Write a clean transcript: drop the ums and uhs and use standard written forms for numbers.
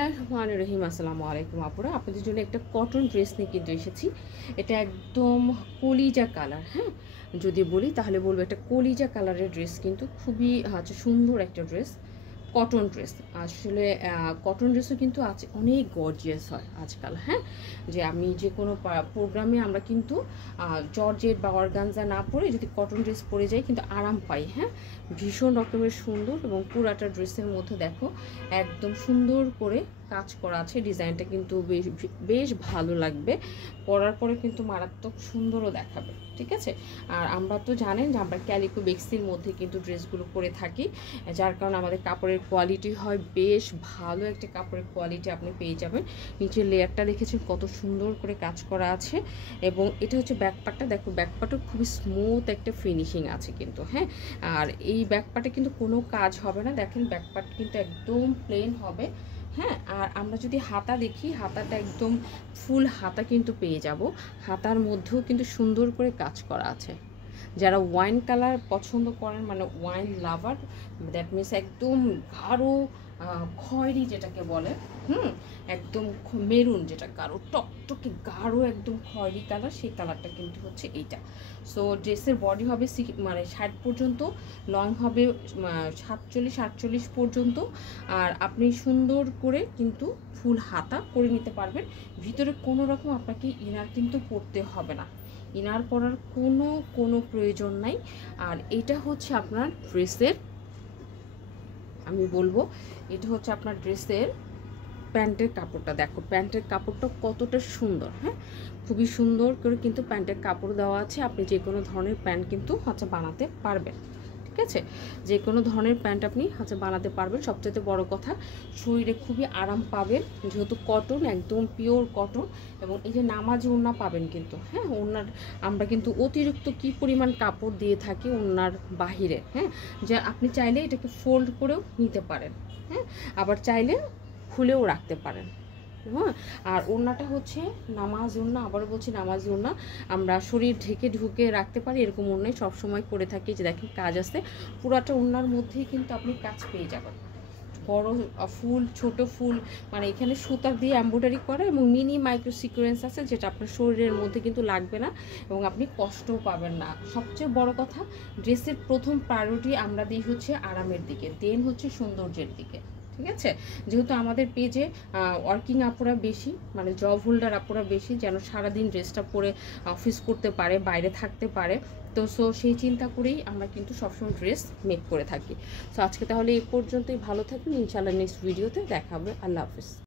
রহিম আসসালামু আলাইকুম আপুরা, আপনাদের জন্য একটা কটন ড্রেস নিয়ে কিন্তু এসেছি। এটা একদম কলিজা কালার। হ্যাঁ, যদি বলি তাহলে বলবো একটা কলিজা কালারের ড্রেস, কিন্তু খুবই সুন্দর একটা ড্রেস, কটন ড্রেস। আসলে কটন ড্রেসও কিন্তু আজ অনেক গর্জিয়াস হয় আজকাল। হ্যাঁ, যে আমি যে কোনো প্রোগ্রামে আমরা কিন্তু জর্জেট বা অর্গানজা না পরে যদি কটন ড্রেস পরে যাই কিন্তু আরাম পাই। হ্যাঁ, ভীষণ রকমের সুন্দর, এবং পুরাটা ড্রেসের মধ্যে দেখো একদম সুন্দর করে কাজ করা আছে। ডিজাইনটা কিন্তু বেশ ভালো লাগবে, পরার পরে কিন্তু মারাত্মক সুন্দরও দেখাবে। ঠিক আছে, আর আমরা তো জানেন যে আমরা ক্যালিকো বেক্সির মধ্যে কিন্তু ড্রেসগুলো করে থাকি, যার কারণে আমাদের কাপড়ের কোয়ালিটি হয় বেশ ভালো। একটা কাপড়ের কোয়ালিটি আপনি পেয়ে যাবেন। নিচের লেয়ারটা দেখেছেন কত সুন্দর করে কাজ করা আছে, এবং এটা হচ্ছে ব্যাকপার্টটা। দেখো ব্যাকপার্টও খুবই স্মুথ একটা ফিনিশিং আছে কিন্তু। হ্যাঁ, আর এই ব্যাকপার্টে কিন্তু কোনো কাজ হবে না। দেখেন ব্যাকপার্ট কিন্তু একদম প্লেন হবে। হ্যাঁ, আর আমরা যদি হাতা দেখি, হাতাটা একদম ফুল হাতা কিন্তু পেয়ে যাব। হাতার মধ্যেও কিন্তু সুন্দর করে কাজ করা আছে। যারা ওয়াইন কালার পছন্দ করেন, মানে ওয়াইন লাভার, দ্যাট মিনস একদম গাঢ় খয়েরি যেটাকে বলে, একদম মেরুন, যেটা গাঢ় টকটকে গাঢ় একদম খয়েরি কালার, সেই কালারটা কিন্তু হচ্ছে এইটা। সো ড্রেসের বডি হবে মানে 60 পর্যন্ত, লং হবে 47-48 পর্যন্ত। আর আপনি সুন্দর করে কিন্তু ফুল হাতা করে নিতে পারবেন। ভিতরে কোনো রকম আপনাকে ইনার কিন্তু পরতে হবে না, ইনার পরার কোনো প্রয়োজন নাই। আর এটা হচ্ছে আপনার ড্রেসের, আমি বলবো এটা হচ্ছে আপনার ড্রেসের প্যান্টের কাপড়টা। দেখো প্যান্টের কাপড়টা কতটা সুন্দর। হ্যাঁ, খুবই সুন্দর করে কিন্তু প্যান্টের কাপড় দেওয়া আছে। আপনি যে কোনো ধরনের প্যান্ট কিন্তু বানাতে পারবেন। ঠিক আছে, যে কোনো ধরনের প্যান্ট আপনি বানাতে পারবেন। সবচেয়ে বড় কথা, শরীরে খুবই আরাম পাবেন, যেহেতু কটন, একদম পিওর কটন। এবং এই যে নামাজি ওড়না পাবেন কিন্তু। হ্যাঁ, ওড়নার আমরা কিন্তু অতিরিক্ত কি পরিমাণ কাপড় দিয়ে থাকি ওড়নার বাহিরে। হ্যাঁ, যে আপনি চাইলে এটাকে ফোল্ড করেও নিতে পারেন। হ্যাঁ, আবার চাইলে খুলেও রাখতে পারেন। হ্যাঁ, আর ওড়নাটা হচ্ছে নামাজ ওড়না, আবারও বলছি নামাজ ওড়না। আমরা শরীর ঢুকে রাখতে পারি এরকম ওড়নাই সবসময় করে থাকি। যে দেখেন কাজ আছে পুরাটা ওড়নার মধ্যেই কিন্তু আপনি কাজ পেয়ে যাবেন। বড় ফুল, ছোট ফুল, মানে এখানে সুতা দিয়ে এমব্রয়ডারি করা, এবং মিনি মাইক্রো সিকোয়েন্স আছে, যেটা আপনার শরীরের মধ্যে কিন্তু লাগবে না এবং আপনি কষ্টও পাবেন না। সবচেয়ে বড় কথা, ড্রেসের প্রথম প্রায়োরিটি আমরা দিই হচ্ছে আরামের দিকে, দেন হচ্ছে সৌন্দর্যের দিকে। ঠিক আছে, যেহেতু আমাদের পেজে ওয়ার্কিং আপুরা বেশি, মানে জব হোল্ডার আপুরা বেশি, যেন সারাদিন ড্রেসটা পরে অফিস করতে পারে, বাইরে থাকতে পারে। তো সেই চিন্তা করেই আমরা কিন্তু সবসময় ড্রেস মেক করে থাকি। সো আজকে তাহলে এই পর্যন্তই। ভালো থাকবেন, ইনশাআল্লাহ নেক্সট ভিডিওতে দেখা হবে। আল্লাহ হাফিজ।